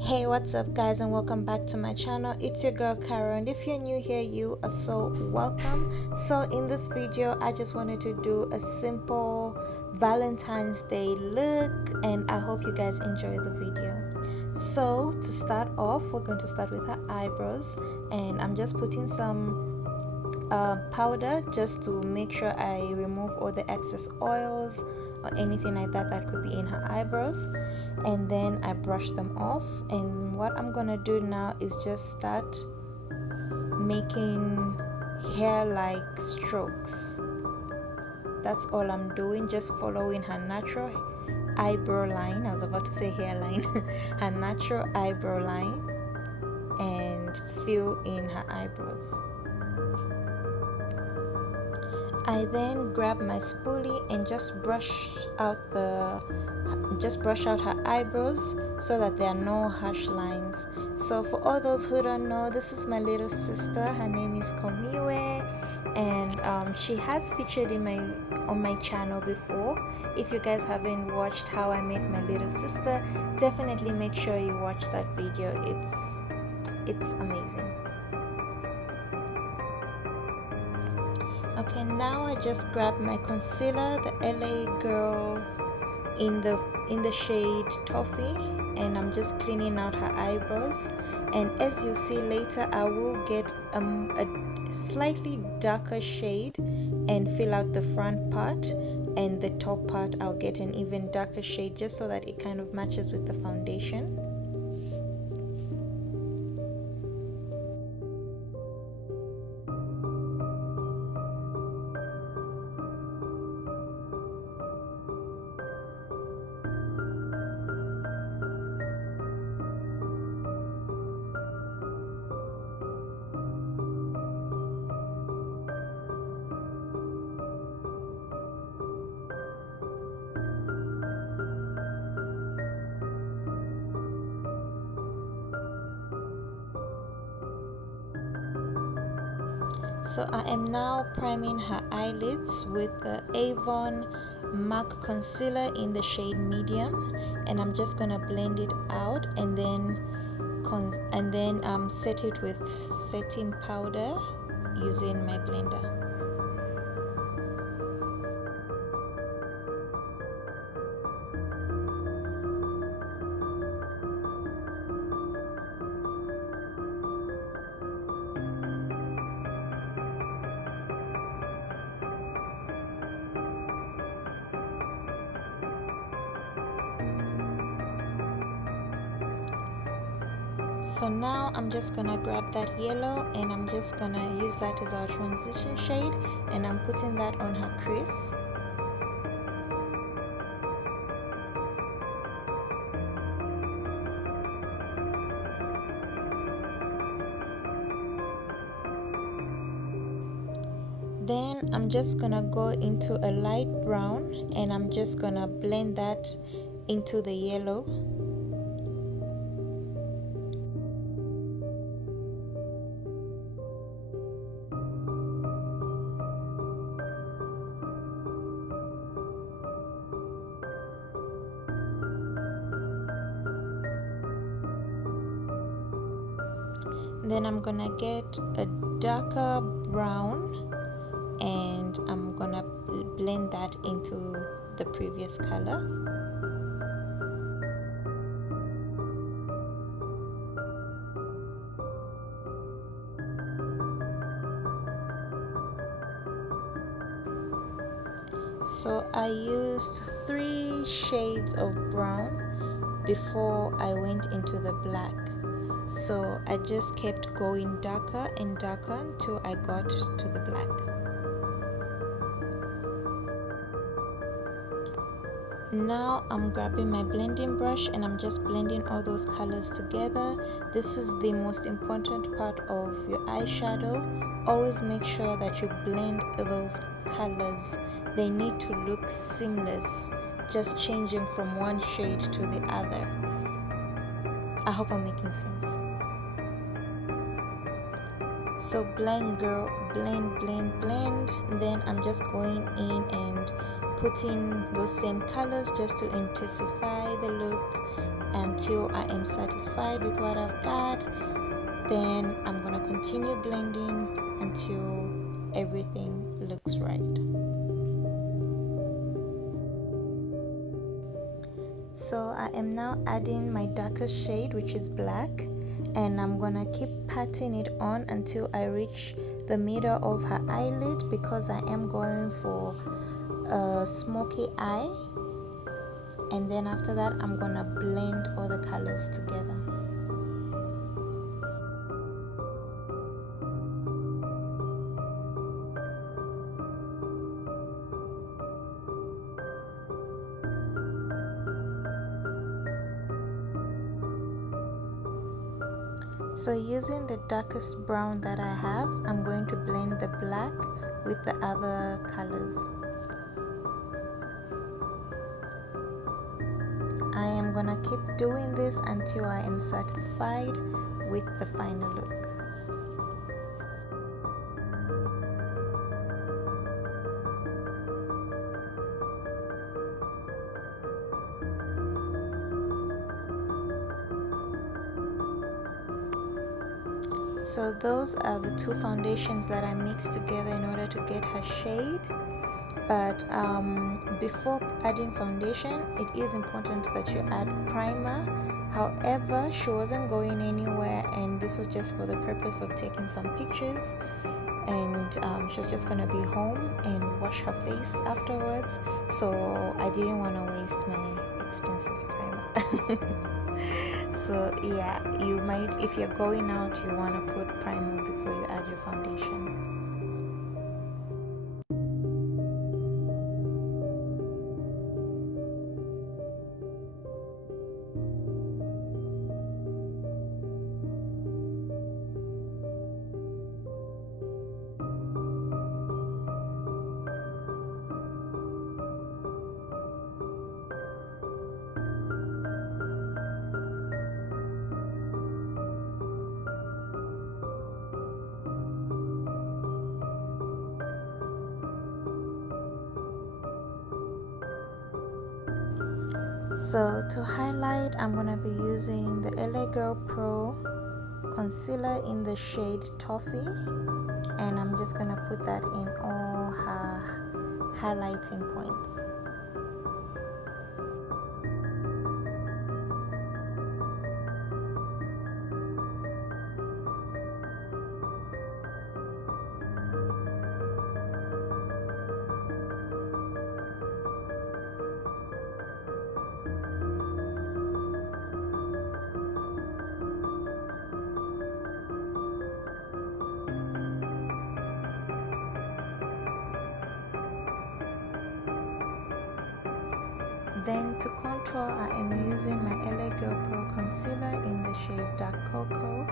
Hey, what's up guys, and welcome back to my channel. It's your girl Caro, and if you're new here, you are so welcome. So in this video I just wanted to do a simple Valentine's Day look, and I hope you guys enjoy the video. So to start off, we're going to start with her eyebrows, and I'm just putting some powder just to make sure I remove all the excess oils or anything like that that could be in her eyebrows, and then I brush them off. And what I'm gonna do now is just start making hair like strokes. That's all I'm doing, just following her natural eyebrow line. I was about to say hairline. Her natural eyebrow line, and fill in her eyebrows. I then grab my spoolie and just brush out her eyebrows so that there are no harsh lines. So for all those who don't know, this is my little sister. Her name is Komiwe, and she has featured on my channel before. If you guys haven't watched how I met my little sister, definitely make sure you watch that video. It's amazing. Okay, now I just grab my concealer, the LA Girl in the shade Toffee, and I'm just cleaning out her eyebrows. And as you see later, I will get a slightly darker shade and fill out the front part, and the top part I'll get an even darker shade just so that it kind of matches with the foundation. So I am now priming her eyelids with the Avon MAC concealer in the shade medium, and I'm just gonna blend it out and then set it with setting powder using my blender. So now I'm just gonna grab that yellow, and I'm just gonna use that as our transition shade, and I'm putting that on her crease. Then I'm just gonna go into a light brown, and I'm just gonna blend that into the yellow. Then I'm gonna get a darker brown, and I'm gonna blend that into the previous color. So I used 3 shades of brown before I went into the black. So I just kept going darker and darker until I got to the black. Now I'm grabbing my blending brush, and I'm just blending all those colors together. This is the most important part of your eyeshadow. Always make sure that you blend those colors. They need to look seamless, just changing from one shade to the other. I hope I'm making sense. So blend, girl, blend, blend, blend. Then I'm just going in and putting those same colors just to intensify the look until I am satisfied with what I've got. Then I'm gonna continue blending until everything looks right. So I am now adding my darkest shade, which is black, and I'm gonna keep patting it on until I reach the middle of her eyelid, because I am going for a smoky eye. And then after that, I'm gonna blend all the colors together. So using the darkest brown that I have, I'm going to blend the black with the other colors. I am gonna keep doing this until I am satisfied with the final look. So those are the two foundations that I mixed together in order to get her shade. But before adding foundation, it is important that you add primer. However, she wasn't going anywhere, and this was just for the purpose of taking some pictures, and she's just gonna be home and wash her face afterwards, so I didn't want to waste my expensive primer. So yeah, you might, if you're going out, you want to put primer before you add your foundation. So to highlight, I'm gonna be using the LA Girl Pro concealer in the shade Toffee, and I'm just gonna put that in all her highlighting points. Then to contour, I am using my LA Girl Pro concealer in the shade Dark Cocoa,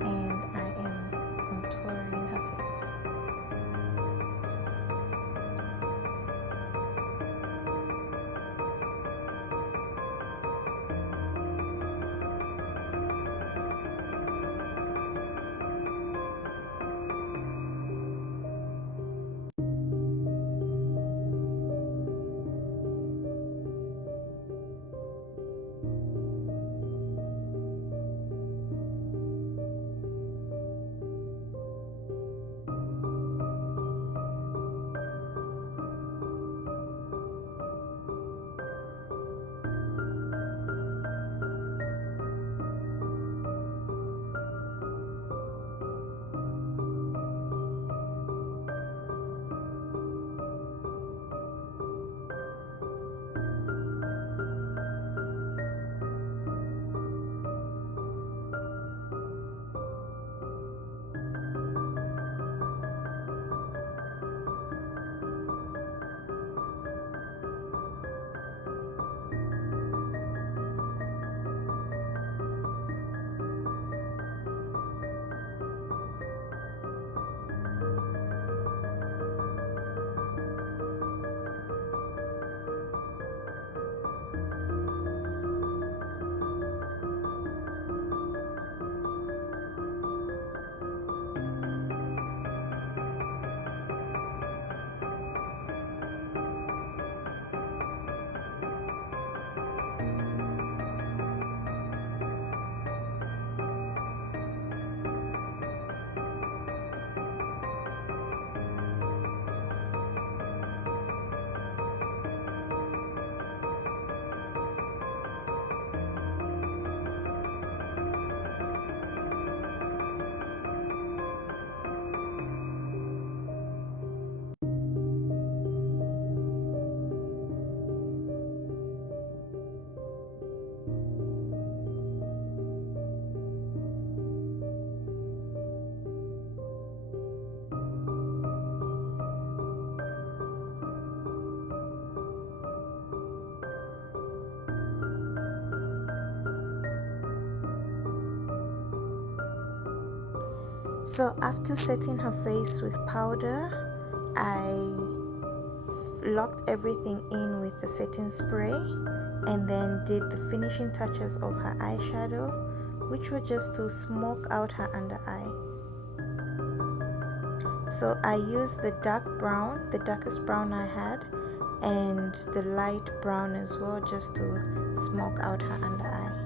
and I am contouring her face. So after setting her face with powder, I locked everything in with the setting spray and then did the finishing touches of her eyeshadow, which were just to smoke out her under eye. So I used the dark brown, the darkest brown I had, and the light brown as well, just to smoke out her under eye.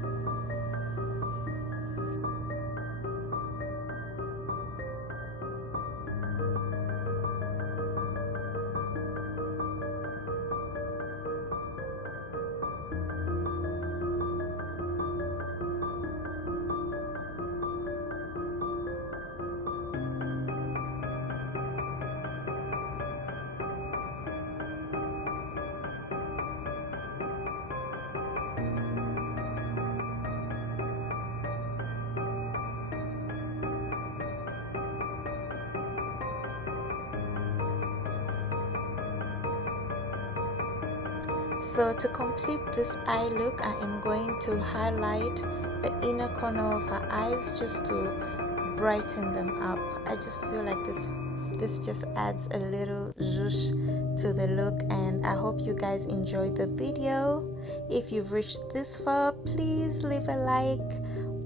So to complete this eye look, I am going to highlight the inner corner of her eyes just to brighten them up. I just feel like this just adds a little zhuzh to the look, and I hope you guys enjoyed the video. If you've reached this far, please leave a like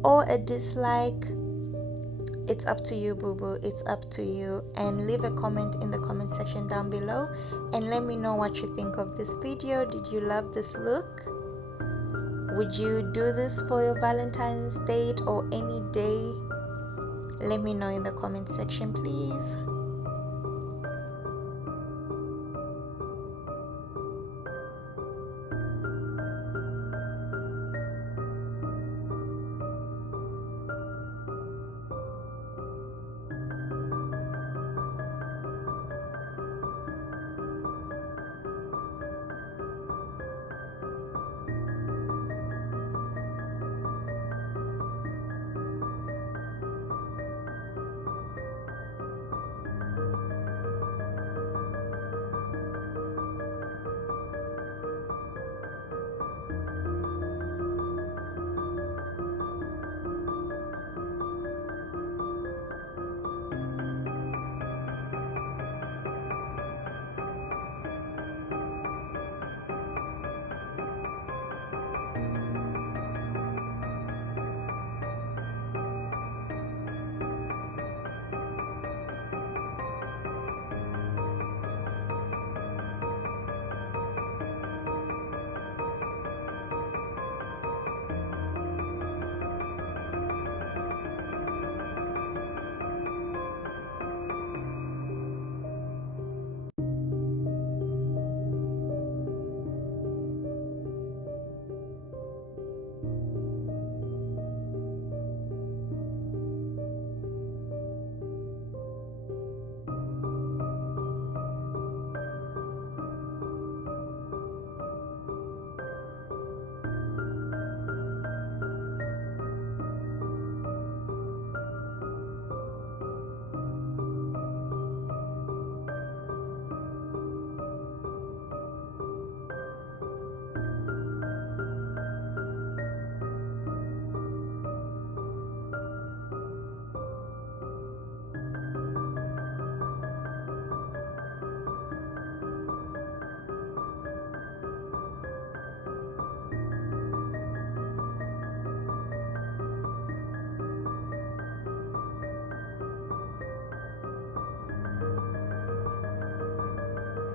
or a dislike. It's up to you, boo boo. It's up to you. And leave a comment in the comment section down below and let me know what you think of this video. Did you love this look? Would you do this for your Valentine's date or any day? Let me know in the comment section, please.